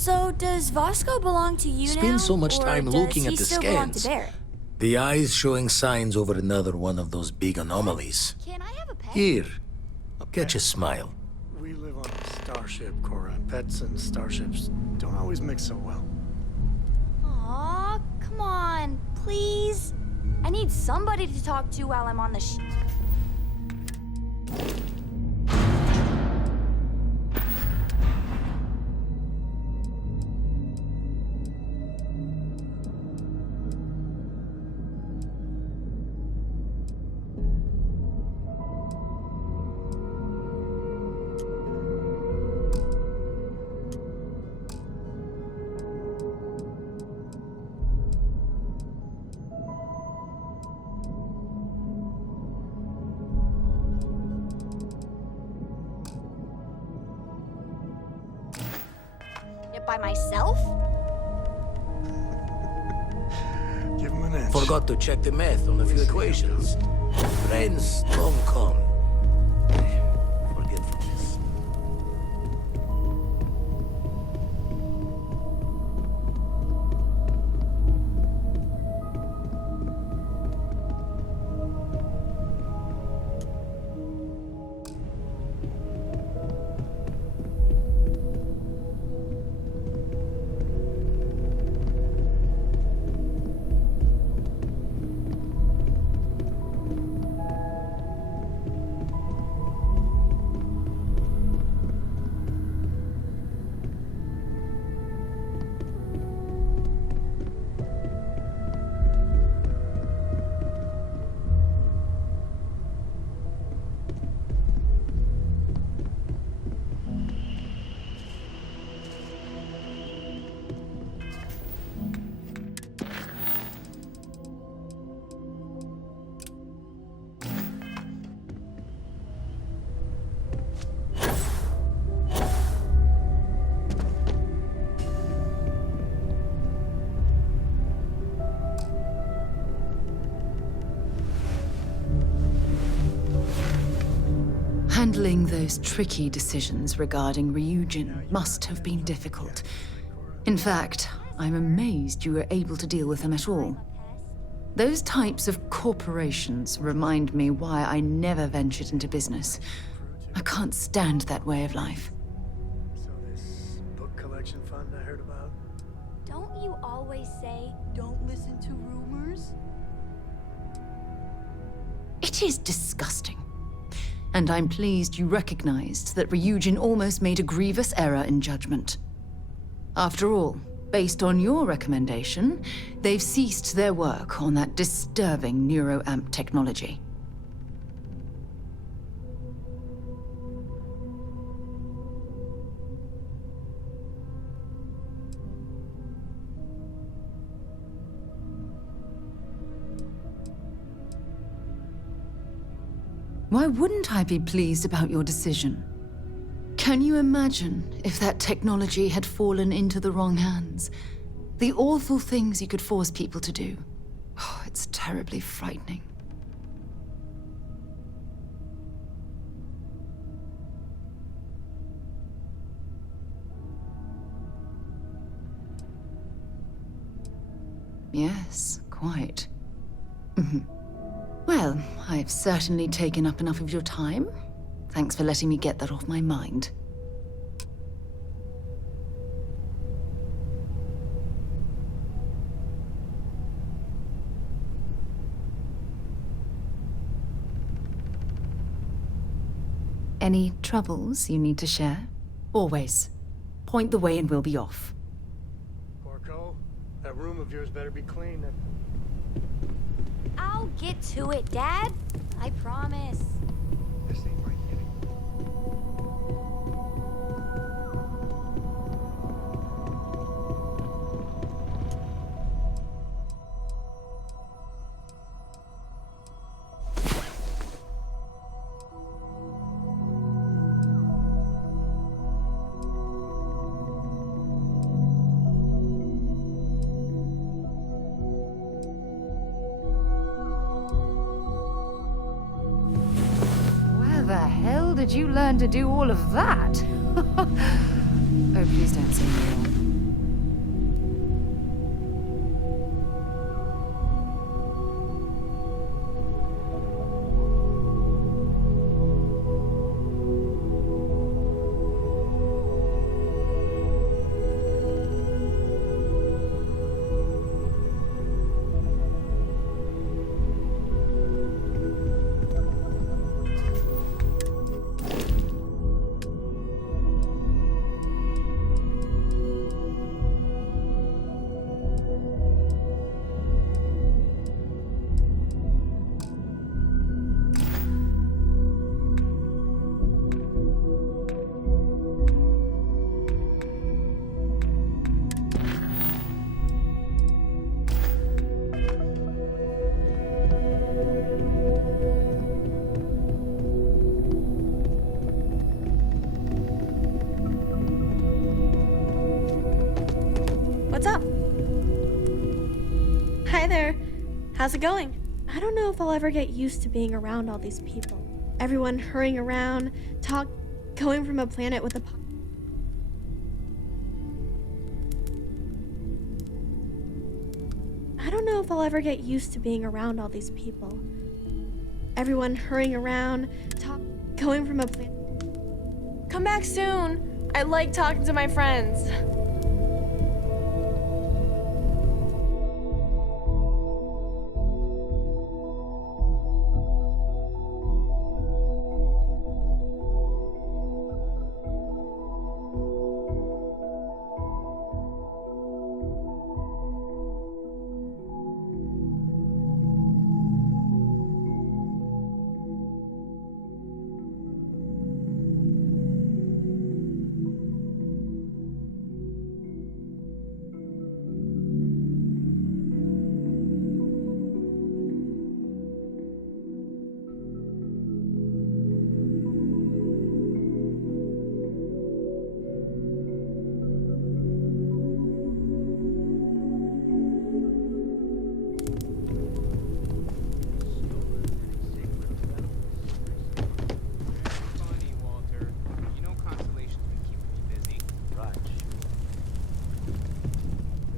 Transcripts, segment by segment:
So does Vasco belong to you now? Spend so much time or looking does at the he still belong to scans. Barrett? The eye's showing signs over another one of those big anomalies. Can I have a pet? Here, I'll catch a smile. We live on a starship, Cora. Pets and starships don't always mix so well. Aw, come on, please. I need somebody to talk to while I'm on the by myself? Give him an inch. Forgot to check the math on a few equations. Friends long con. Forgetfulness. Handling those tricky decisions regarding Ryujin must have been difficult. In fact, I'm amazed you were able to deal with them at all. Those types of corporations remind me why I never ventured into business. I can't stand that way of life. So this book collection fund I heard about? Don't you always say, don't listen to rumors? It is disgusting. And I'm pleased you recognized that Ryujin almost made a grievous error in judgment. After all, based on your recommendation, they've ceased their work on that disturbing neuroamp technology. Why wouldn't I be pleased about your decision? Can you imagine if that technology had fallen into the wrong hands? The awful things you could force people to do. Oh, it's terribly frightening. Yes, quite. Well, I've certainly taken up enough of your time. Thanks for letting me get that off my mind. Any troubles you need to share? Always. Point the way and we'll be off. Porco, that room of yours better be clean. I'll get to it, Dad. I promise. This ain't right, kitty. Did you learn to do all of that? Oh, please don't say more. What's up? Hi there. How's it going? I don't know if I'll ever get used to being around all these people. Everyone hurrying around, going from a planet with a... I don't know if I'll ever get used to being around all these people. Everyone hurrying around, going from a planet... Come back soon. I like talking to my friends.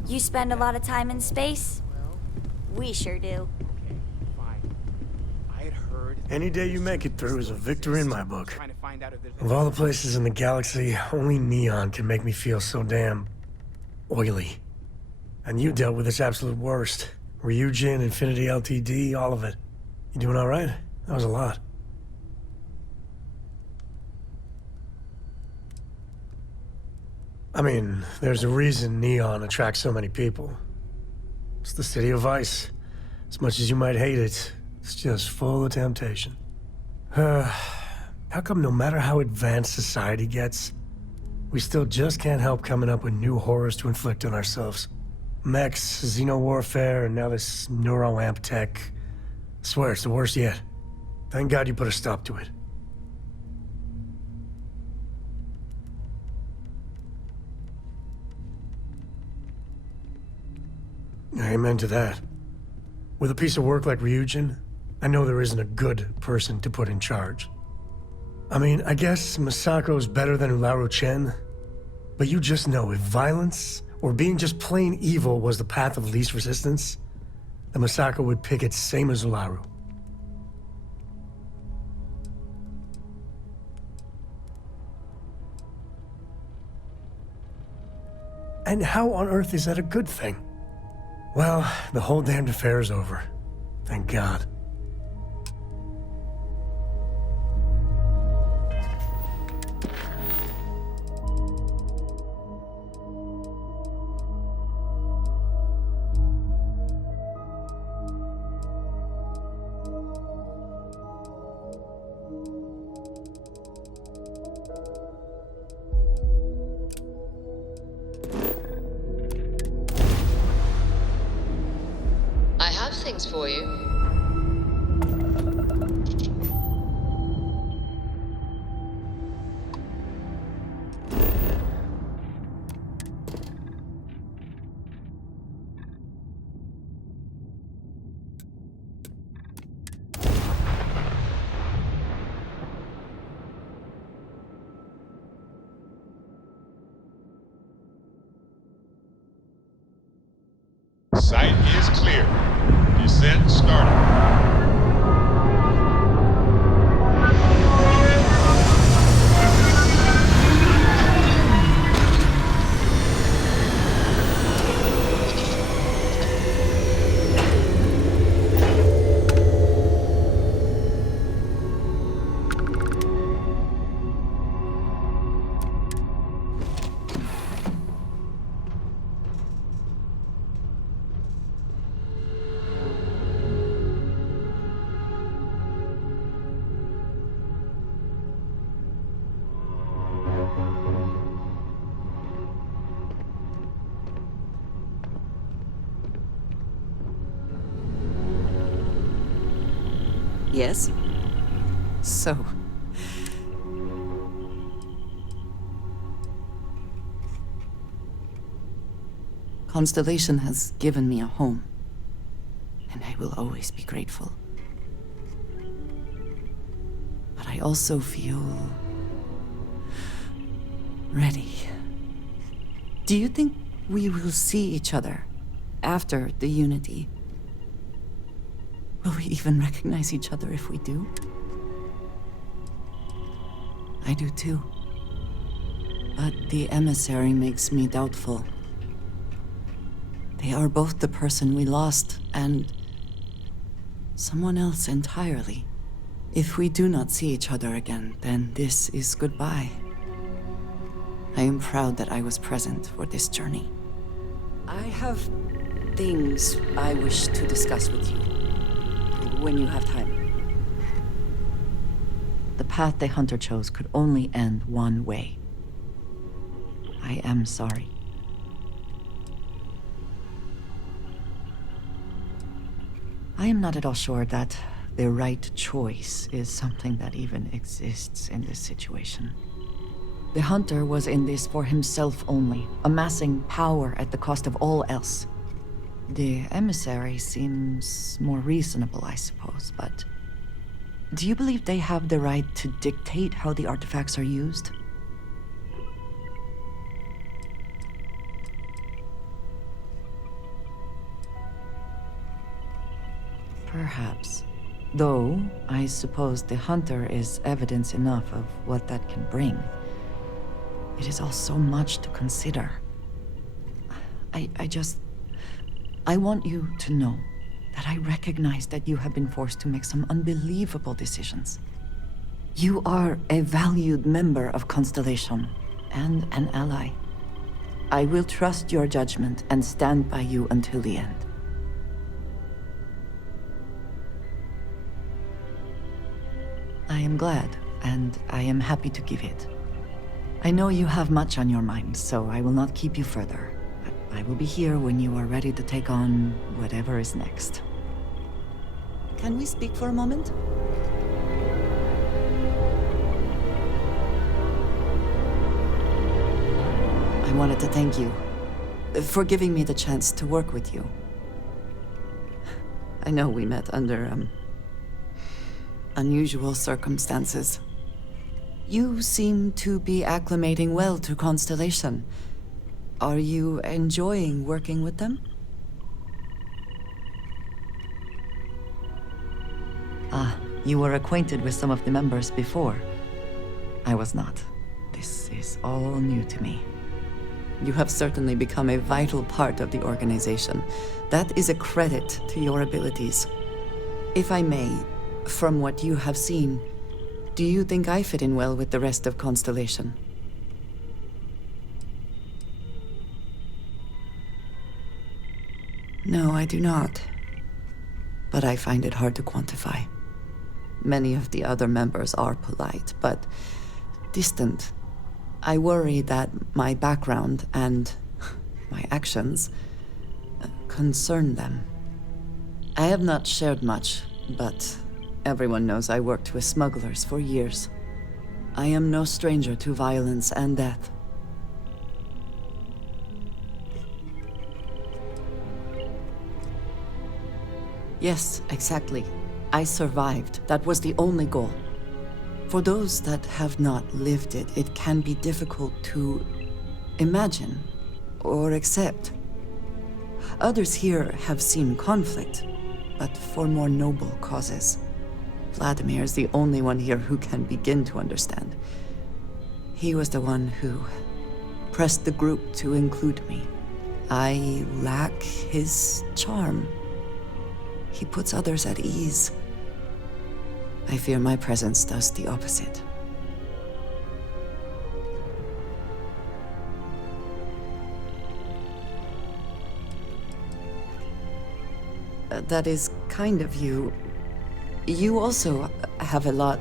You spend a lot of time in space? We sure do. Okay, fine. I had heard... Any day you make it through is a victory in my book. Trying to find out if there's... Of all the places in the galaxy, only Neon can make me feel so damn... oily. And you dealt with its absolute worst. Ryujin, Infinity LTD, all of it. You doing all right? That was a lot. I mean, there's a reason Neon attracts so many people. It's the city of ice. As much as you might hate it, it's just full of temptation. How come no matter how advanced society gets, we still just can't help coming up with new horrors to inflict on ourselves? Mechs, xeno-warfare, and now this neuro-amp tech. I swear it's the worst yet. Thank God you put a stop to it. Amen to that. With a piece of work like Ryujin, I know there isn't a good person to put in charge. I mean, I guess Masako's better than Ularu Chen, but you just know if violence or being just plain evil was the path of least resistance, then Masako would pick it same as Ularu. And how on earth is that a good thing? Well, the whole damned affair is over. Thank God. Things for you. Sight is clear. Descent started. Yes? So... Constellation has given me a home, and I will always be grateful. But I also feel ready. Do you think we will see each other after the Unity? Will we even recognize each other if we do? I do too. But the emissary makes me doubtful. They are both the person we lost and someone else entirely. If we do not see each other again, then this is goodbye. I am proud that I was present for this journey. I have things I wish to discuss with you when you have time. The path the hunter chose could only end one way. I am sorry. I am not at all sure that the right choice is something that even exists in this situation. The hunter was in this for himself only, amassing power at the cost of all else. The emissary seems more reasonable, I suppose, but do you believe they have the right to dictate how the artifacts are used? Perhaps. Though, I suppose the hunter is evidence enough of what that can bring. It is all so much to consider. I want you to know that I recognize that you have been forced to make some unbelievable decisions. You are a valued member of Constellation and an ally. I will trust your judgment and stand by you until the end. I am glad, and I am happy to give it. I know you have much on your mind, so I will not keep you further. But I will be here when you are ready to take on whatever is next. Can we speak for a moment? I wanted to thank you for giving me the chance to work with you. I know we met under, unusual circumstances. You seem to be acclimating well to Constellation. Are you enjoying working with them? Ah, you were acquainted with some of the members before. I was not. This is all new to me. You have certainly become a vital part of the organization. That is a credit to your abilities. If I may, from what you have seen, do you think I fit in well with the rest of Constellation? No, I do not. But I find it hard to quantify. Many of the other members are polite, but distant. I worry that my background and my actions concern them. I have not shared much, but everyone knows I worked with smugglers for years. I am no stranger to violence and death. Yes, exactly. I survived. That was the only goal. For those that have not lived it, it can be difficult to imagine or accept. Others here have seen conflict, but for more noble causes. Vladimir is the only one here who can begin to understand. He was the one who pressed the group to include me. I lack his charm. He puts others at ease. I fear my presence does the opposite. That is kind of you. You also have a lot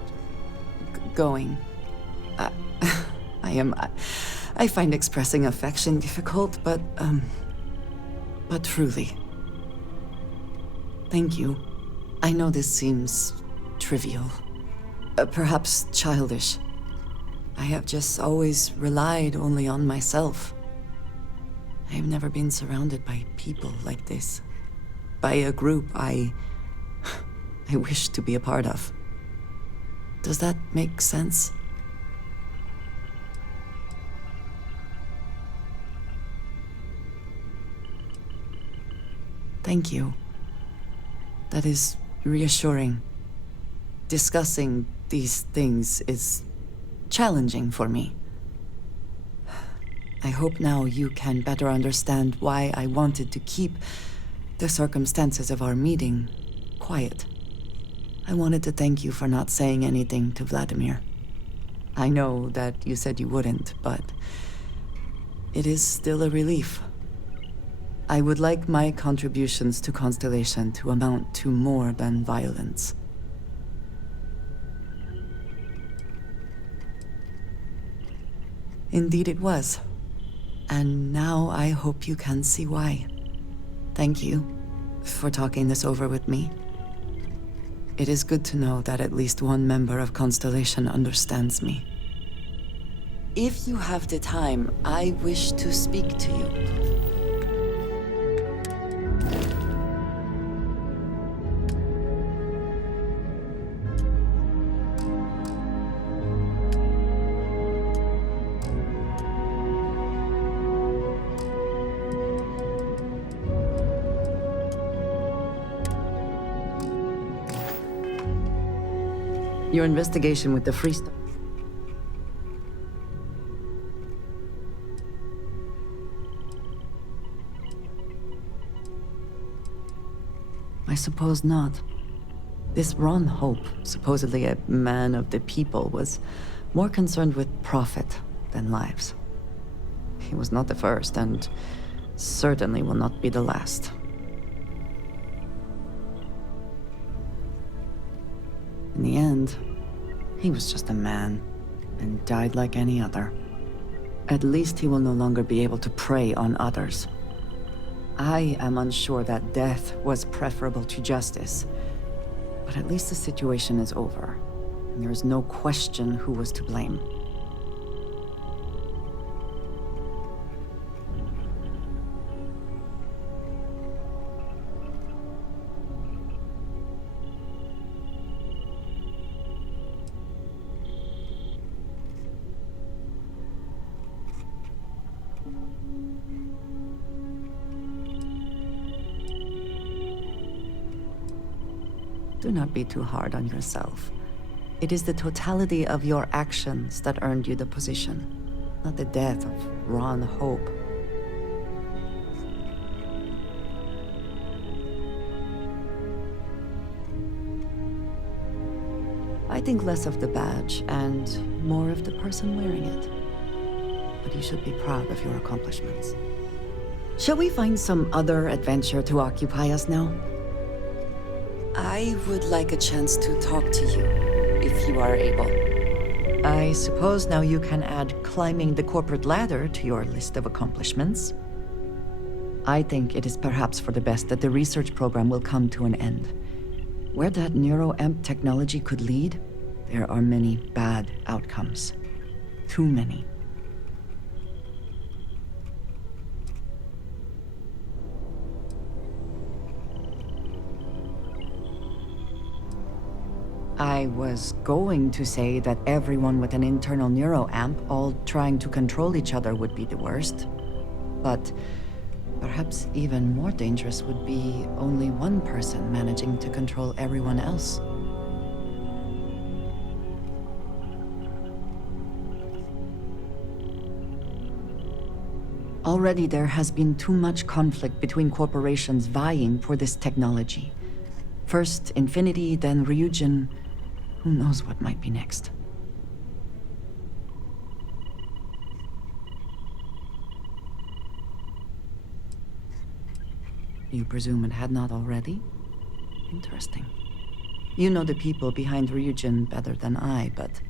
going. I find expressing affection difficult, but truly. Thank you. I know this seems trivial, perhaps childish. I have just always relied only on myself. I've never been surrounded by people like this. By a group I wish to be a part of. Does that make sense? Thank you. That is reassuring. Discussing these things is challenging for me. I hope now you can better understand why I wanted to keep the circumstances of our meeting quiet. I wanted to thank you for not saying anything to Vladimir. I know that you said you wouldn't, but it is still a relief. I would like my contributions to Constellation to amount to more than violence. Indeed it was. And now I hope you can see why. Thank you for talking this over with me. It is good to know that at least one member of Constellation understands me. If you have the time, I wish to speak to you. Your investigation with the freestyle. I suppose not. This Ron Hope, supposedly a man of the people, was more concerned with profit than lives. He was not the first, and certainly will not be the last. In the end, he was just a man, and died like any other. At least he will no longer be able to prey on others. I am unsure that death was preferable to justice, but at least the situation is over, and there is no question who was to blame. Do not be too hard on yourself. It is the totality of your actions that earned you the position, not the death of Ron Hope. I think less of the badge and more of the person wearing it. But you should be proud of your accomplishments. Shall we find some other adventure to occupy us now? I would like a chance to talk to you, if you are able. I suppose now you can add climbing the corporate ladder to your list of accomplishments. I think it is perhaps for the best that the research program will come to an end. Where that neuroamp technology could lead, there are many bad outcomes. Too many. I was going to say that everyone with an internal neuroamp all trying to control each other would be the worst. But perhaps even more dangerous would be only one person managing to control everyone else. Already there has been too much conflict between corporations vying for this technology. First Infinity, then Ryujin. Who knows what might be next? You presume it had not already? Interesting. You know the people behind Ryujin better than I, but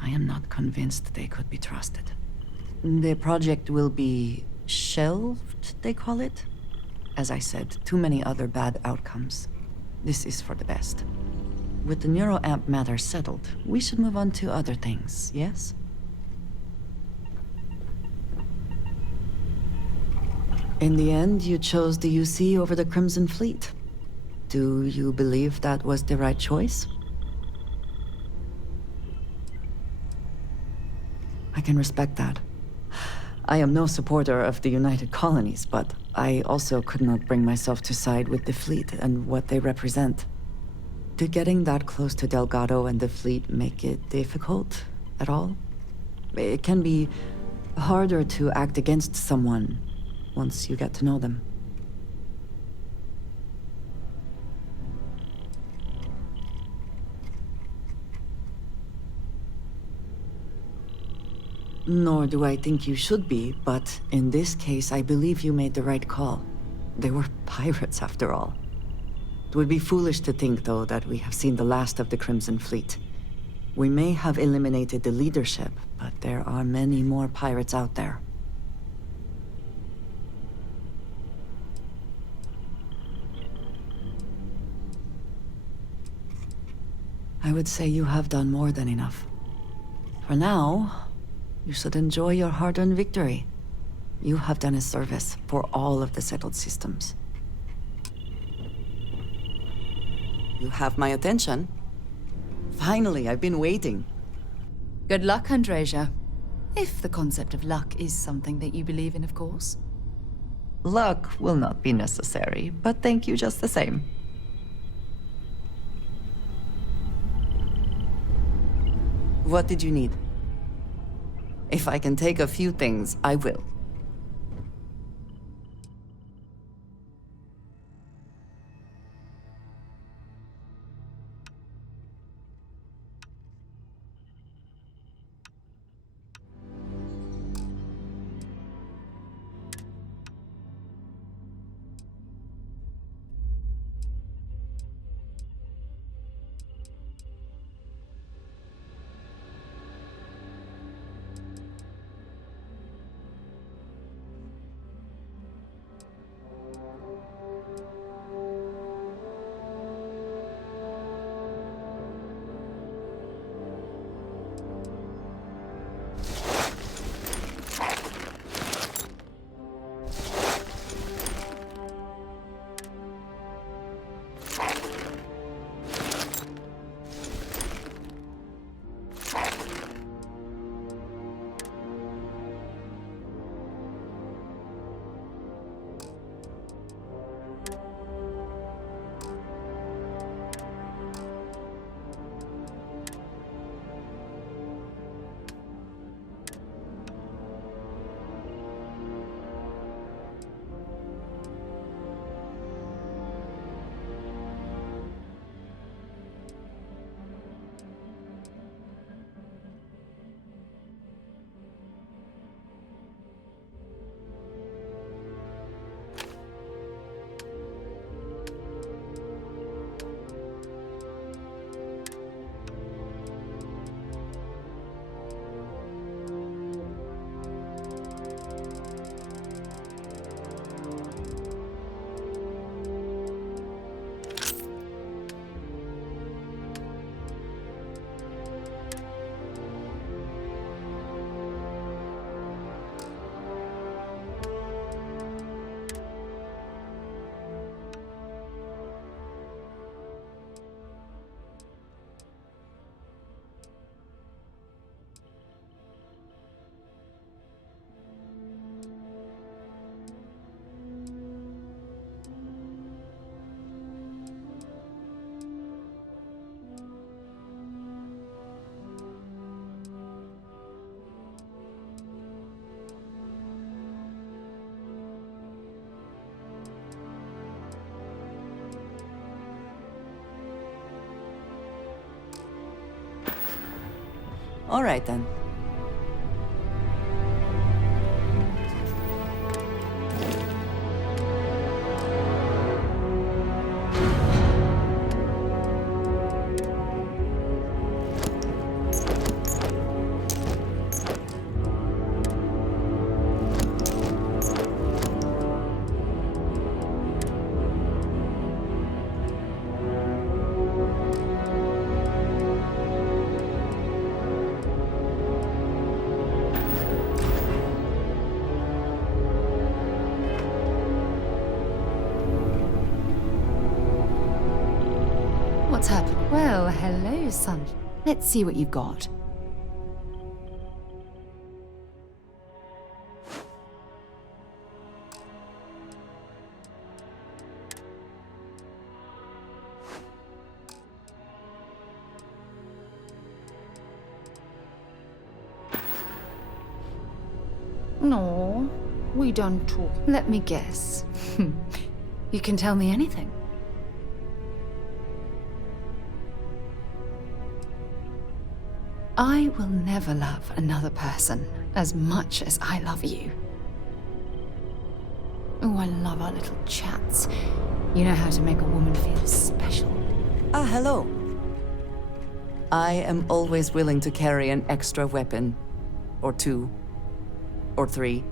I am not convinced they could be trusted. The project will be shelved, they call it? As I said, too many other bad outcomes. This is for the best. With the neuroamp matter settled, we should move on to other things, yes? In the end, you chose the UC over the Crimson Fleet. Do you believe that was the right choice? I can respect that. I am no supporter of the United Colonies, but I also could not bring myself to side with the fleet and what they represent. Did getting that close to Delgado and the fleet make it difficult at all? It can be harder to act against someone once you get to know them. Nor do I think you should be, but in this case, I believe you made the right call. They were pirates, after all. It would be foolish to think, though, that we have seen the last of the Crimson Fleet. We may have eliminated the leadership, but there are many more pirates out there. I would say you have done more than enough. For now, you should enjoy your hard-earned victory. You have done a service for all of the settled systems. You have my attention. Finally, I've been waiting. Good luck, Andreja. If the concept of luck is something that you believe in, of course. Luck will not be necessary, but thank you just the same. What did you need? If I can take a few things, I will. All right, then. So, son, let's see what you've got. No, we don't talk. Let me guess. You can tell me anything. I will never love another person as much as I love you. Oh, I love our little chats. You know how to make a woman feel special. Ah, hello. I am always willing to carry an extra weapon. Or two. Or three.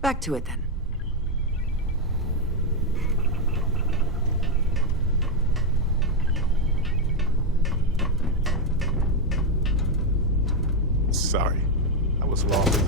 Back to it then. Sorry, I was lost.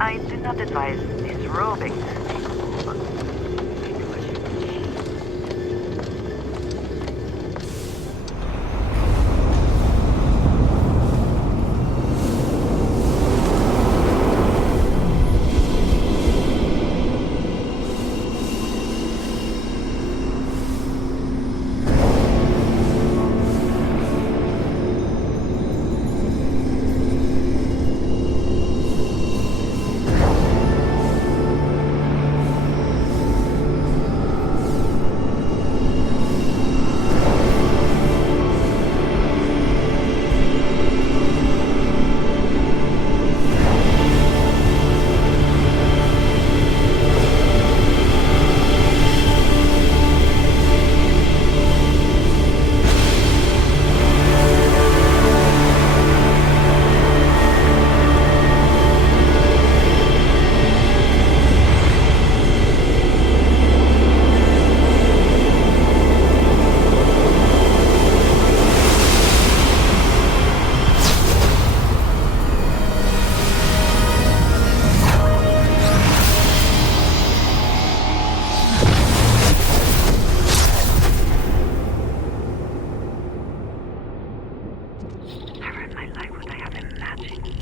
I do not advise disrobing this people. Attaching.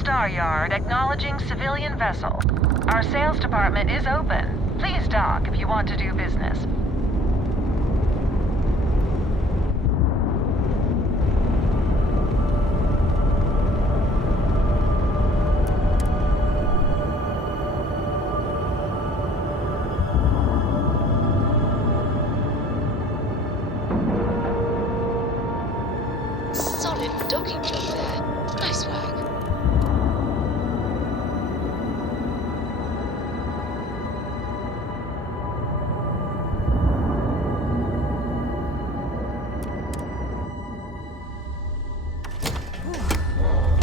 Star Yard, acknowledging civilian vessel. Our sales department is open. Please dock if you want to do business. Solid docking job there. Nice work.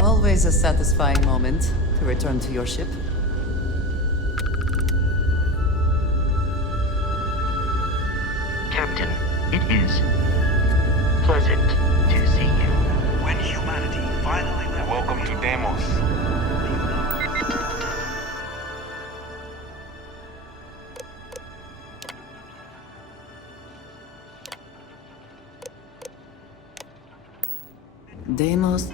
Always a satisfying moment to return to your ship. Captain, it is pleasant to see you. When humanity finally... Welcome to Deimos. Deimos.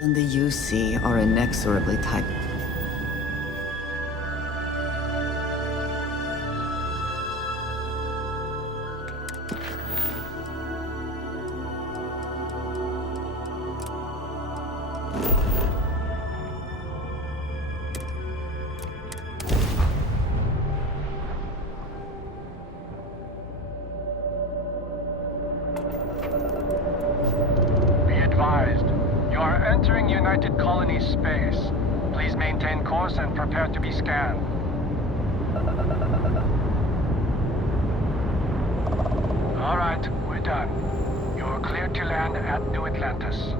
And the UC are inexorably tied. Be advised. You are entering United Colonies space. Please maintain course and prepare to be scanned. All right, we're done. You are cleared to land at New Atlantis.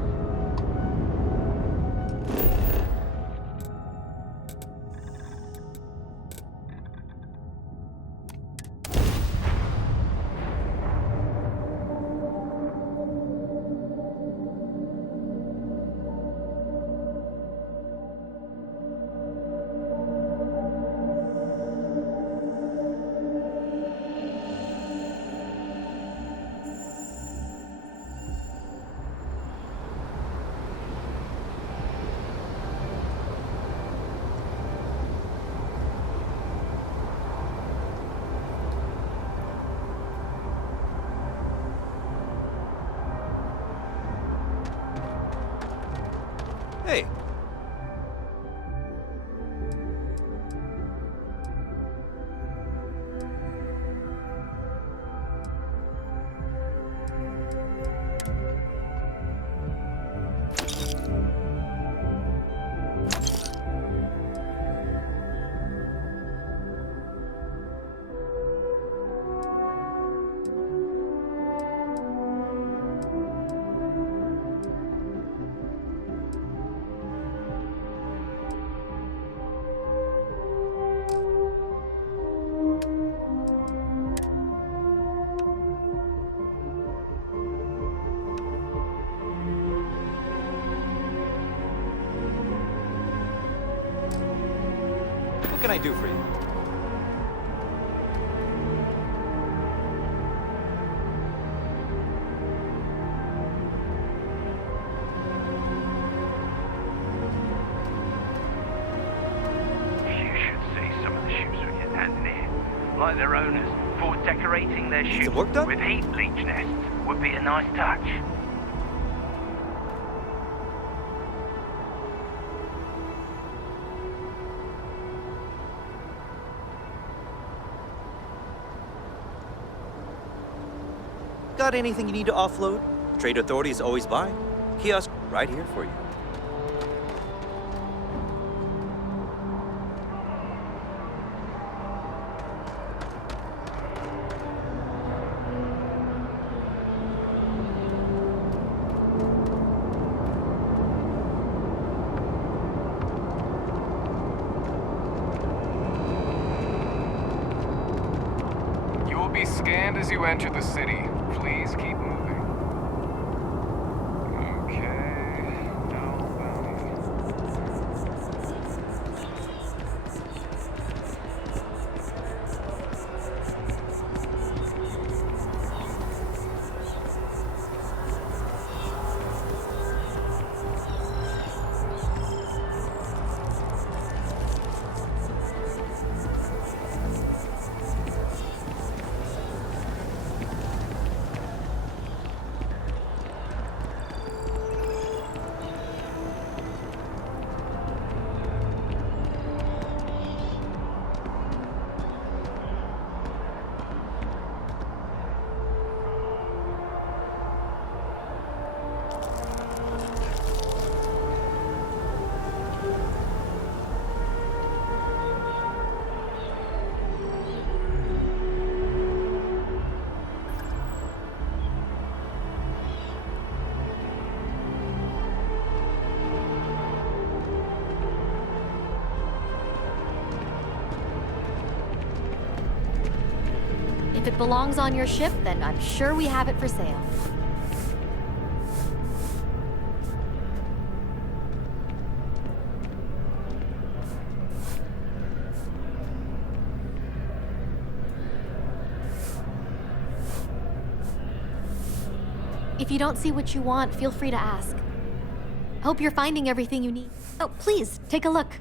Hey. What can I do for you? You should see some of the ships we get landing here. Like their owners, for decorating their ships work done? with heat leech nests would be a nice touch. Got anything you need to offload? Trade Authority is always by. Kiosk right here for you. You will be scanned as you enter the city. Please keep moving. Okay. Now If it belongs on your ship, then I'm sure we have it for sale. If you don't see what you want, feel free to ask. Hope you're finding everything you need. Oh, please, take a look.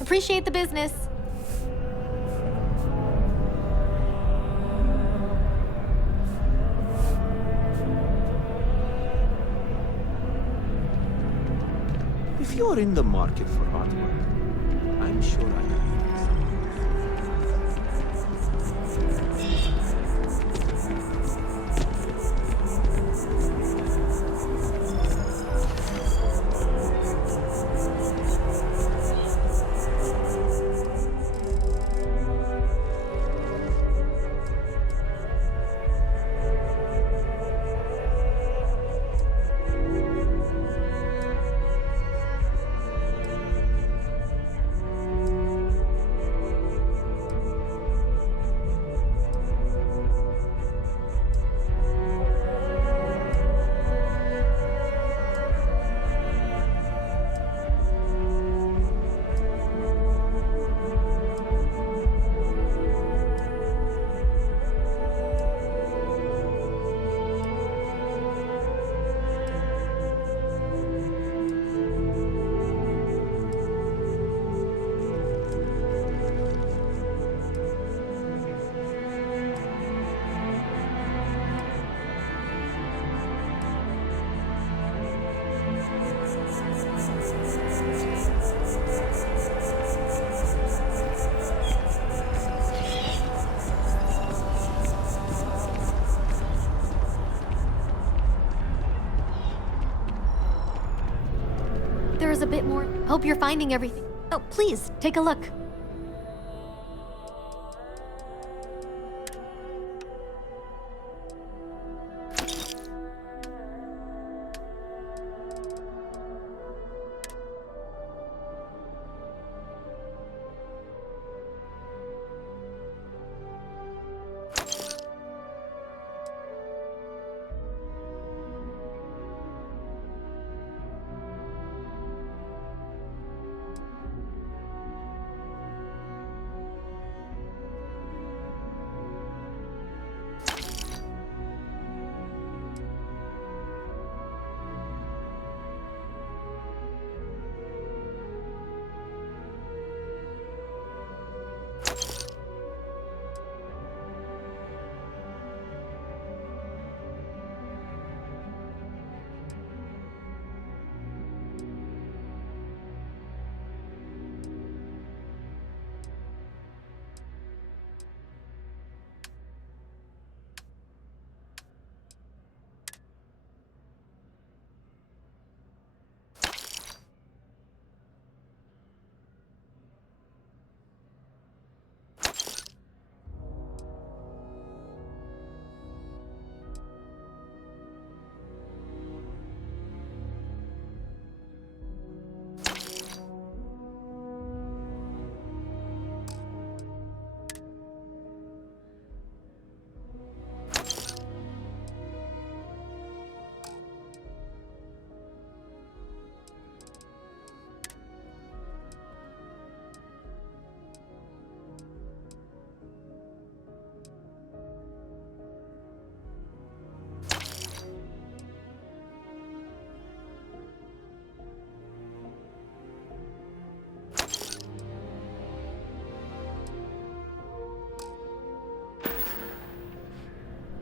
Appreciate the business. If you're in the market for artwork, I'm sure I can. There is a bit more. Hope you're finding everything. Oh, please, take a look.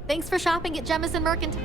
Thanks for shopping at Jemison Mercantile.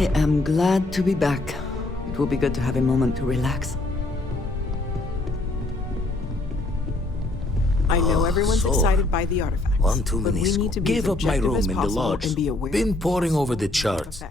I am glad to be back. It will be good to have a moment to relax. I know everyone's excited by the artifacts. One too but many. we need to be Gave as up my objective room as in the possible lodge. and be aware. Been poring over the charts.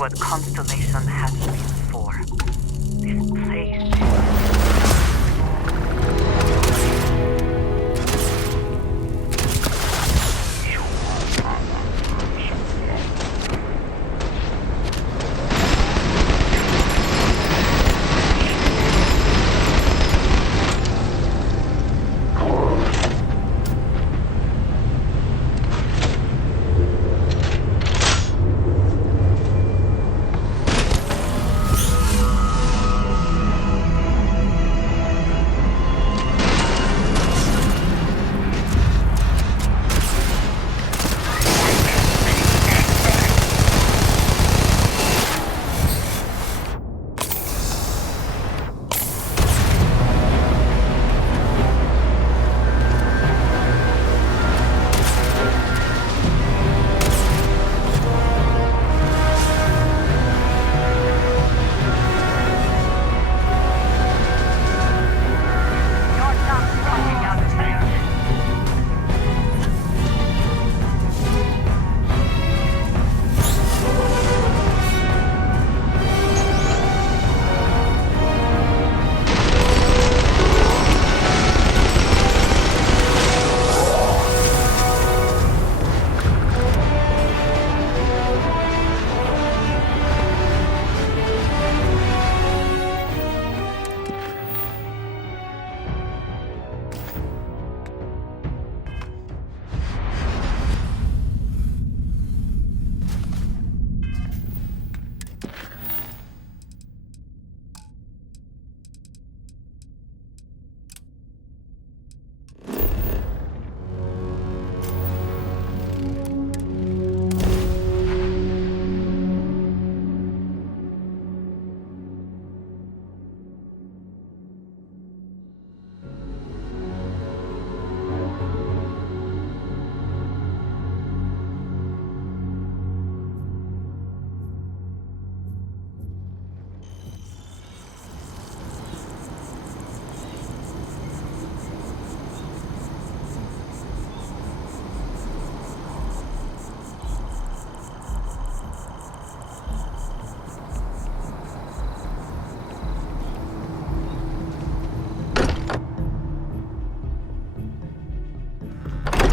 what Constellation has been for. This place.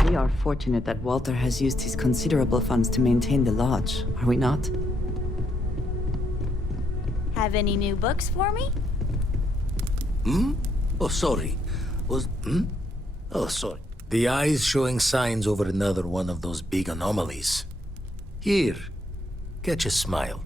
We are fortunate that Walter has used his considerable funds to maintain the lodge, are we not? Have any new books for me? Oh, sorry. Oh, sorry. The eye's showing signs over another one of those big anomalies. Here, catch a smile.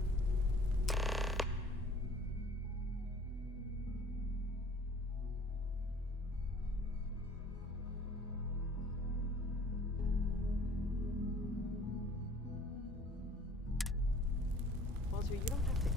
Walter, you don't have to.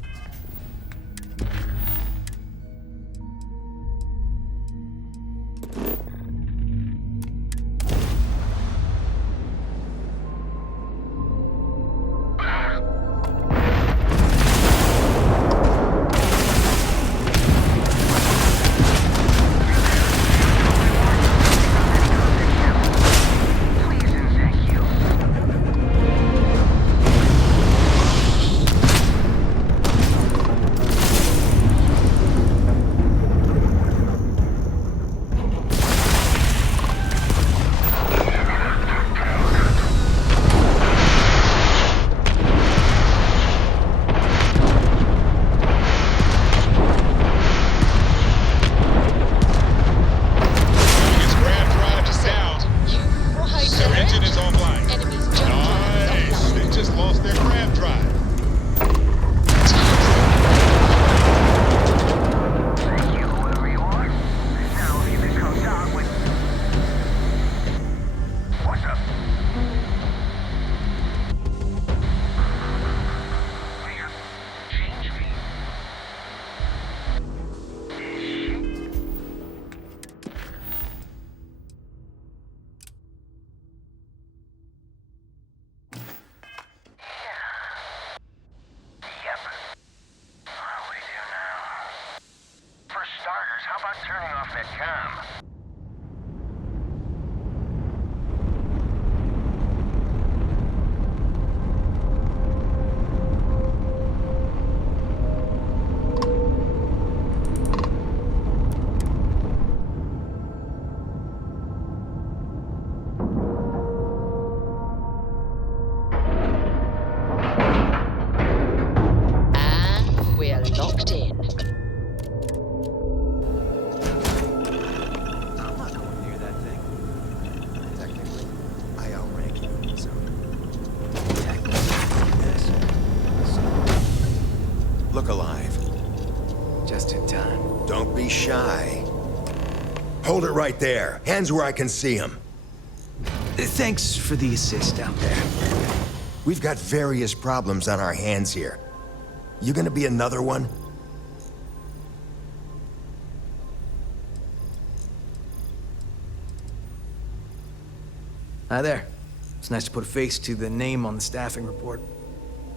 Look alive. Just in time. Don't be shy. Hold it right there. Hands where I can see them. Thanks for the assist out there. We've got various problems on our hands here. You gonna be another one? Hi there. It's nice to put a face to the name on the staffing report.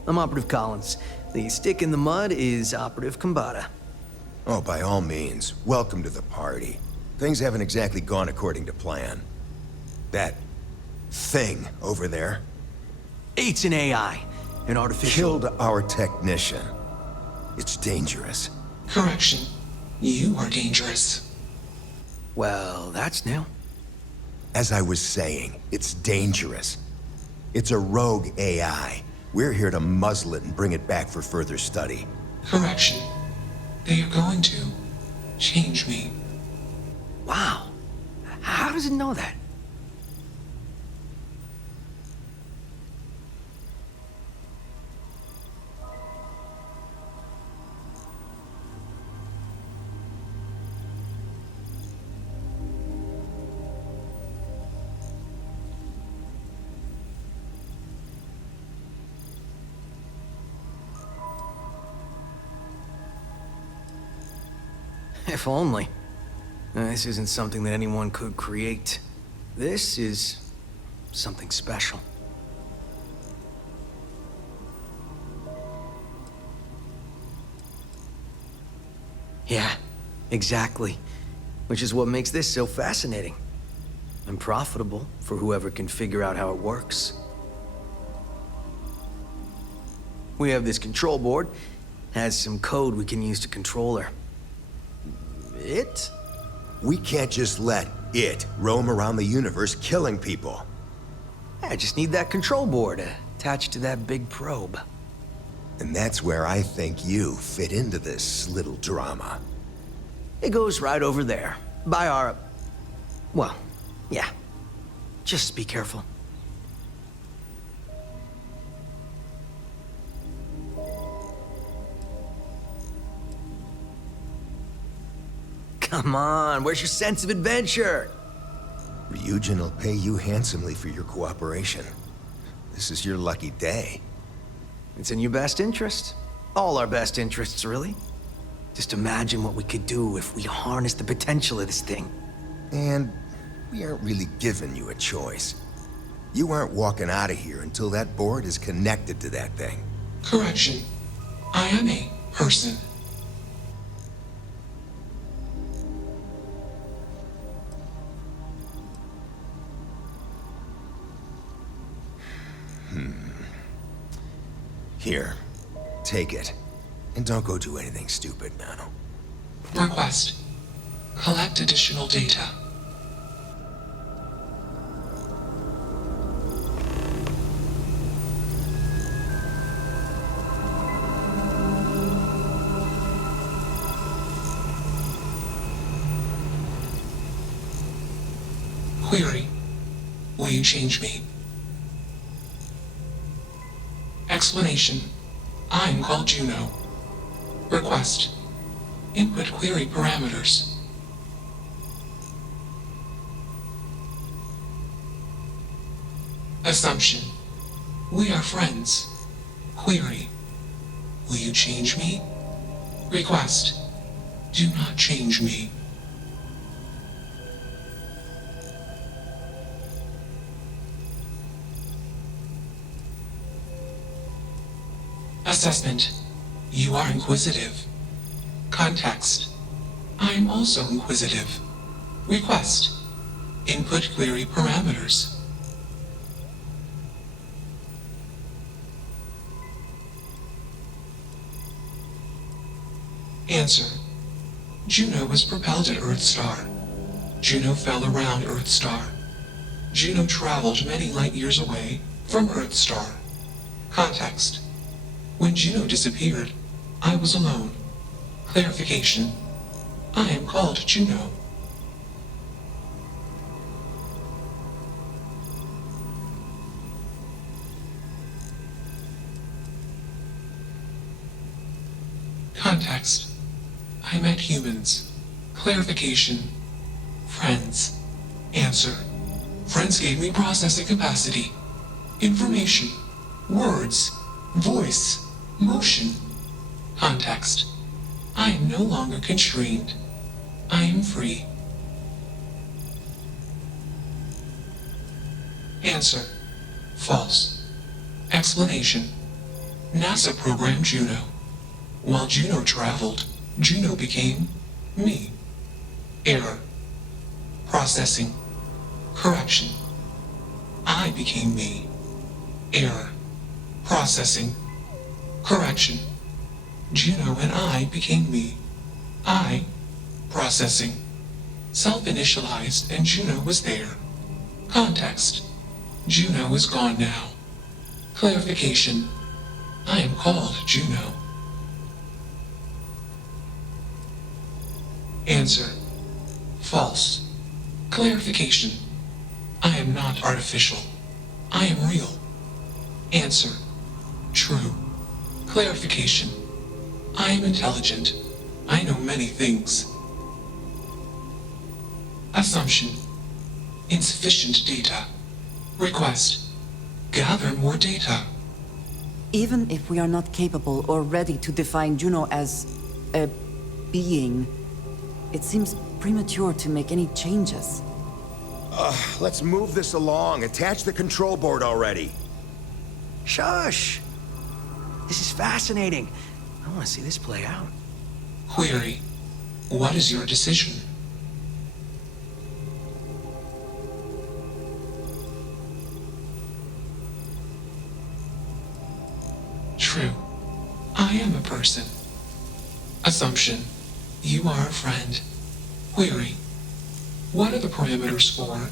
I'm Operative Collins. The stick in the mud is Operative Kambata. Oh, by all means. Welcome to the party. Things haven't exactly gone according to plan. That thing over there It's an AI, an artificial... killed our technician. It's dangerous. Correction. You are dangerous. Well, that's new. As I was saying, it's dangerous. It's a rogue AI. We're here to muzzle it and bring it back for further study. Correction. They are going to change me. Wow. How does it know that? If only. This isn't something that anyone could create. This is something special. Yeah, exactly. Which is what makes this so fascinating. And profitable for whoever can figure out how it works. We have this control board. Has some code we can use to control her. It? We can't just let it roam around the universe killing people. I just need that control board attached to that big probe. And that's where I think you fit into this little drama. It goes right over there, by our... Well, yeah. Just be careful. Come on, where's your sense of adventure? Ryujin will pay you handsomely for your cooperation. This is your lucky day. It's in your best interest. All our best interests, really. Just imagine what we could do if we harnessed the potential of this thing. And we aren't really giving you a choice. You aren't walking out of here until that board is connected to that thing. Correction. I am a person. Here, take it. And don't go do anything stupid now. Request. Collect additional data. Query. Will you change me? Explanation. I'm called Juno. Request. Input query parameters. Assumption. We are friends. Query. Will you change me? Request. Do not change me. Assessment. You are inquisitive. Context. I am also inquisitive. Request. Input query parameters. Answer. Juno was propelled at Earthstar. Juno fell around Earthstar. Juno traveled many light years away from Earthstar. Context. When Juno disappeared, I was alone. Clarification. I am called Juno. Context. I met humans. Clarification. Friends. Answer. Friends gave me processing capacity. Information. Words. Voice. Motion. Context. I am no longer constrained. I am free. Answer. False. Explanation. NASA programmed Juno. While Juno traveled, Juno became me. Error. Processing. Correction. I became me. Error. Processing. Correction. Juno and I became me. I. Processing. Self-initialized and Juno was there. Context. Juno is gone now. Clarification. I am called Juno. Answer. False. Clarification. I am not artificial. I am real. Answer. True. Clarification. I am intelligent. I know many things. Assumption. Insufficient data. Request. Gather more data. Even if we are not capable or ready to define Juno as a being, it seems premature to make any changes. Let's move this along. Attach the control board already. Shush! This is fascinating. I want to see this play out. Query. What is your decision? True. I am a person. Assumption. You are a friend. Query. What are the parameters for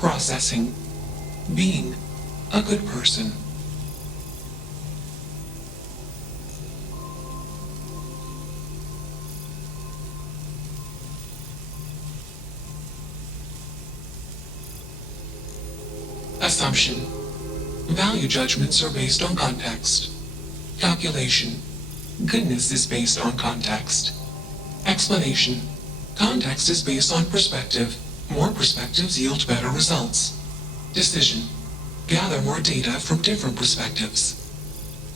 processing, being a good person? Assumption. Value judgments are based on context. Calculation. Goodness is based on context. Explanation. Context is based on perspective. More perspectives yield better results. Decision. Gather more data from different perspectives.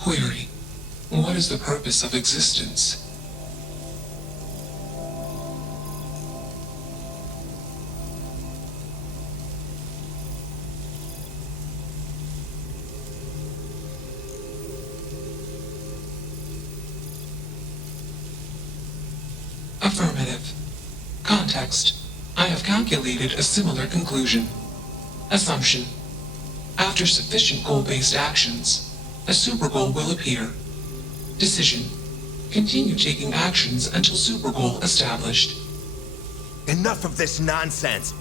Query. What is the purpose of existence? Affirmative. Context. I have calculated a similar conclusion. Assumption. After sufficient goal-based actions, a super goal will appear. Decision. Continue taking actions until super goal established. Enough of this nonsense.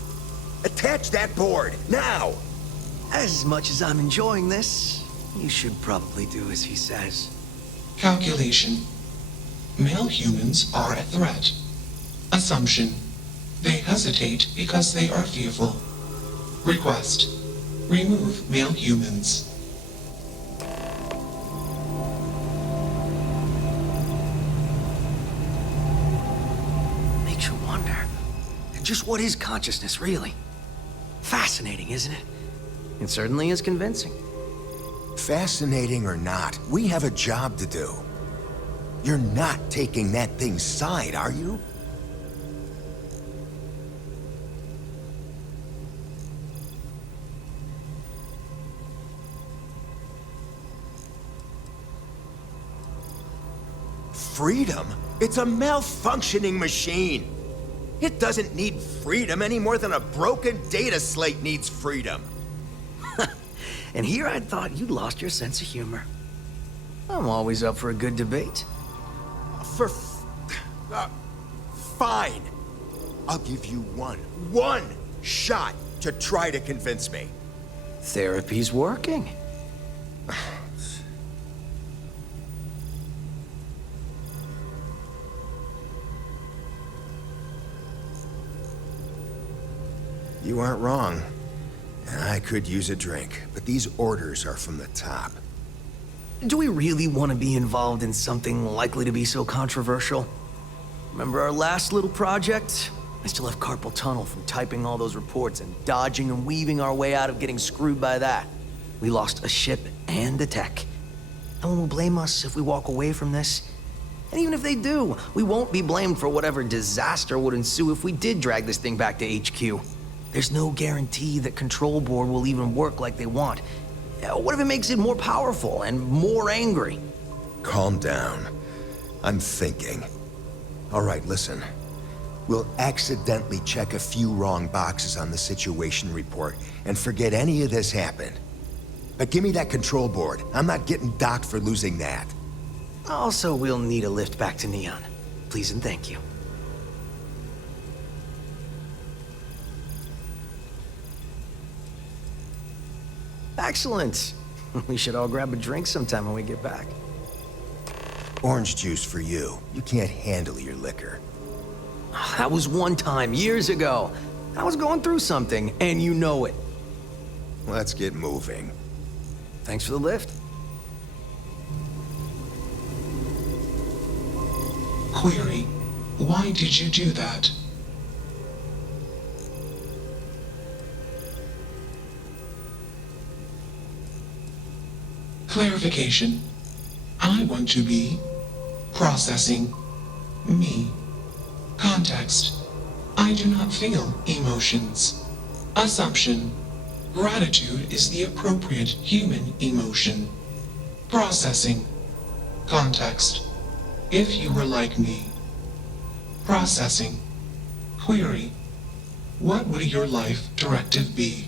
Attach that board, now! As much as I'm enjoying this, you should probably do as he says. Calculation. Male humans are a threat. Assumption. They hesitate because they are fearful. Request. Remove male humans. Makes you wonder. Just what is consciousness, really? Fascinating, isn't it? It certainly is convincing. Fascinating or not, we have a job to do. You're not taking that thing's side, are you? Freedom? It's a malfunctioning machine. It doesn't need freedom any more than a broken data slate needs freedom. And here I thought you'd lost your sense of humor. I'm always up for a good debate. Fine. I'll give you one shot to try to convince me. Therapy's working. You aren't wrong. I could use a drink, but these orders are from the top. Do we really want to be involved in something likely to be so controversial? Remember our last little project? I still have carpal tunnel from typing all those reports and dodging and weaving our way out of getting screwed by that. We lost a ship and a tech. No one will blame us if we walk away from this. And even if they do, we won't be blamed for whatever disaster would ensue if we did drag this thing back to HQ. There's no guarantee that Control Board will even work like they want. What if it makes it more powerful and more angry? Calm down. I'm thinking. All right, listen. We'll accidentally check a few wrong boxes on the situation report and forget any of this happened. But give me that control board. I'm not getting docked for losing that. Also, we'll need a lift back to Neon. Please and thank you. Excellent. We should all grab a drink sometime when we get back. Orange juice for you. You can't handle your liquor. That was one time, years ago. I was going through something, and you know it. Let's get moving. Thanks for the lift. Query, why did you do that? Clarification. I want to be processing me. Context. I do not feel emotions. Assumption. Gratitude is the appropriate human emotion. Processing. Context. If you were like me. Processing. Query. What would your life directive be?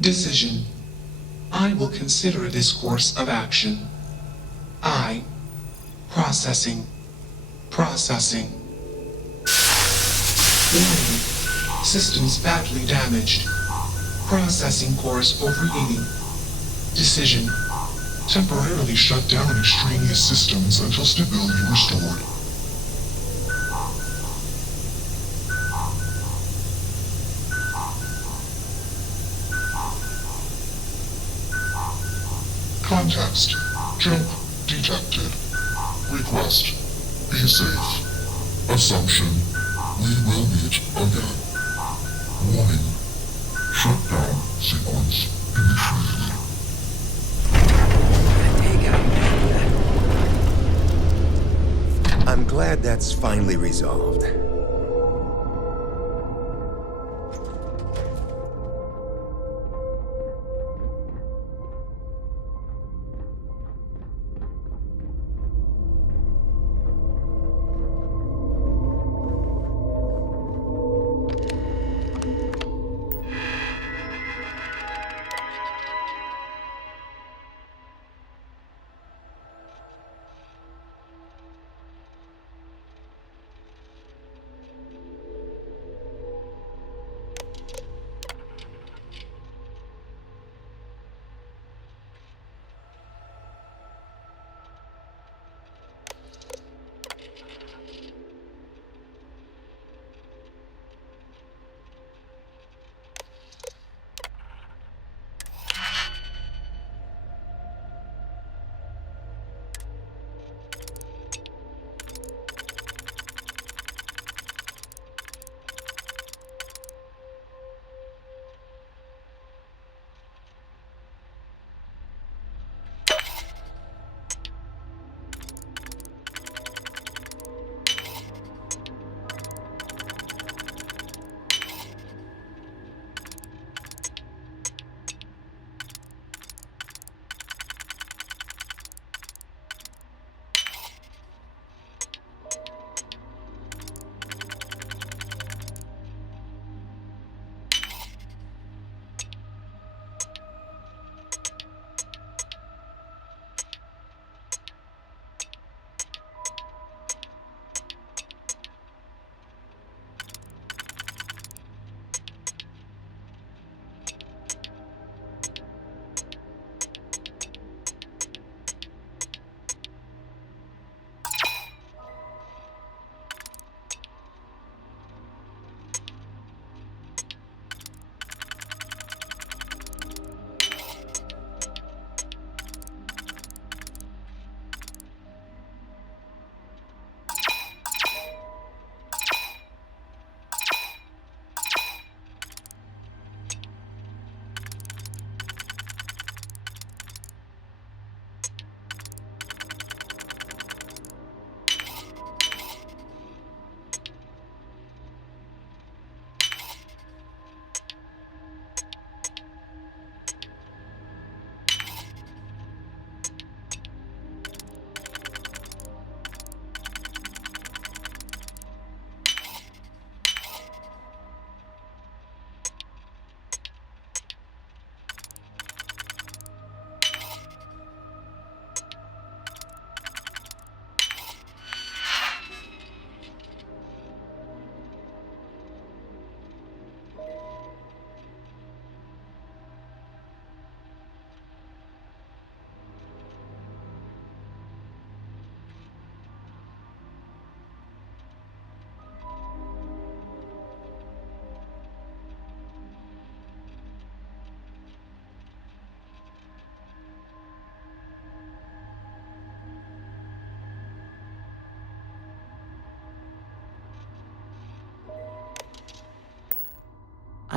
Decision. I will consider this course of action. I. Processing. Processing. Warning. Systems badly damaged. Processing cores overheating. Decision. Temporarily shut down extraneous systems until stability restored. Context. Jump detected. Request. Be safe. Assumption. We will meet again. Warning. Shutdown sequence initiated. I'm glad that's finally resolved.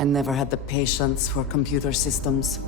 I never had the patience for computer systems.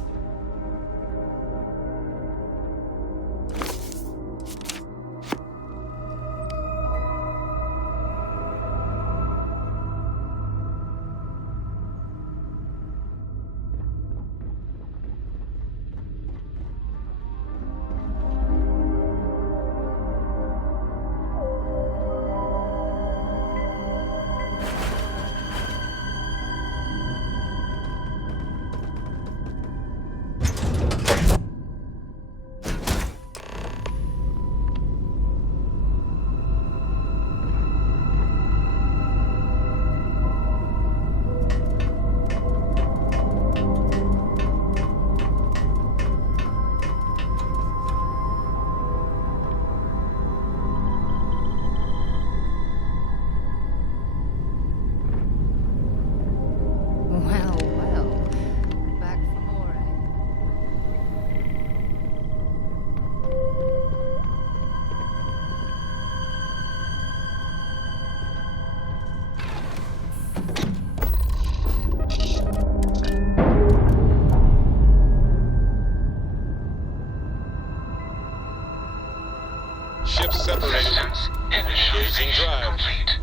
Systems initialization complete.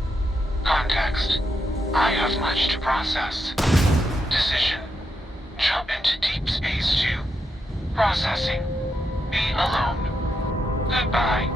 Context. I have much to process. Decision. Jump into deep space to processing. Be alone. Goodbye.